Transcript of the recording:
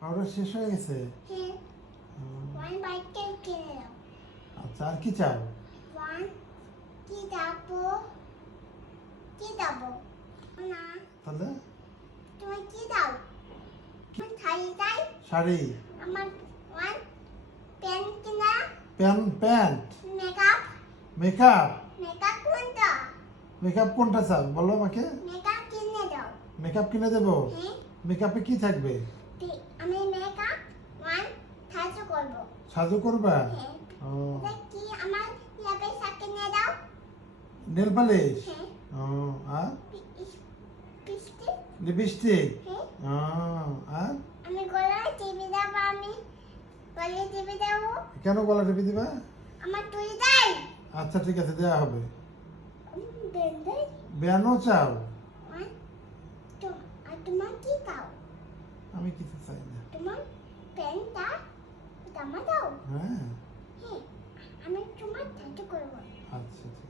Powder শেষ হয়ে গেছে? হ্যাঁ। হুম, ওয়ান বাইটে কিনে দাও। আচ্ছা, আর কি চাও? ওয়ান কি যাবো? কি যাবো? না, তাহলে তুমি কি দাও? শাড়ি চাই। শাড়ি, আমার ওয়ান পেন কিনা। Pant, makeup. মেকআপ। মেকআপ কোনটা? মেকআপ কোনটা চাও বলো আমাকে? মেকআপ কিনে দাও। মেকআপ কিনে দেবো? হ্যাঁ। মেকআপে কি থাকবে? আমি মেকআপ ওয়ান সাহায্য করবো। সাজু করবা? হ্যাঁ। ও, এটা কি আমার ল্যাপে কিনে দাও? Nail polish. হ্যাঁ। ও, আর পিস্টি। লিপস্টিক। হ্যাঁ। ও, আর আমি গলায় টিভি দেবো। আমি গলায় টিভি দেবো। কেন গলা টিপে দিবা? আমার তুই দেয়। আচ্ছা, ঠিক আছে, দেওয়া হবে। বেঁধে ব্যানও চাও? আর তোমার কি দাও? আমি কিছু চাই না। তোমার প্যান্টটা জামা দাও। হ্যাঁ, হ্যাঁ, আমি তোমার সাহায্য করবো। আচ্ছা, ঠিক আছে।